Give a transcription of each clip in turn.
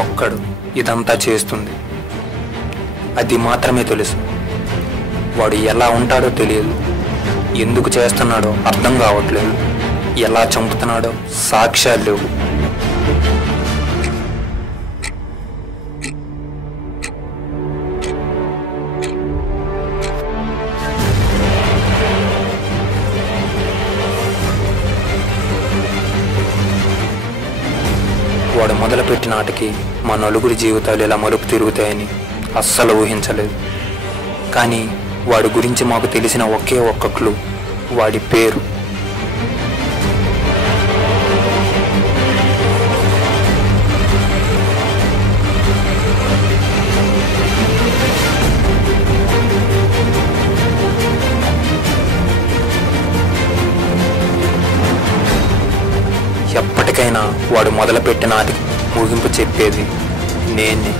ఒక్కడు ఇదంతా చేస్తుంది. అది మాత్రమే తెలుసు. వాడు ఎలా ఉంటాడో తెలియదు, ఎందుకు చేస్తున్నాడో అర్థం కావట్లేదు, ఎలా చంపుతున్నాడో సాక్ష్యాలు లేవు. వాడు మొదలుపెట్టిన నాటికి మా నలుగురి జీవితాలు ఇలా మలుపు తిరుగుతాయని అస్సలు ఊహించలేదు. కానీ వాడి గురించి మాకు తెలిసిన ఒకే ఒక్క క్లూ, వాడి పేరు. ఎప్పటికైనా వాడు మొదలుపెట్టిన నాటికి ముగింపు చెప్పేది నేనే.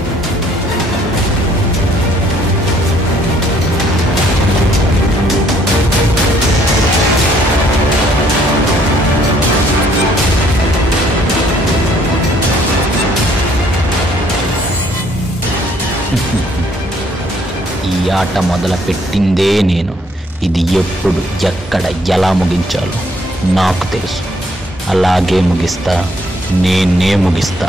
ఈ ఆట మొదలుపెట్టిందే నేను. ఇది ఎప్పుడు, ఎక్కడ, ఎలా ముగించాలో నాకు తెలుసు. అలాగే ముగిస్తా, నేనే ముగిస్తా.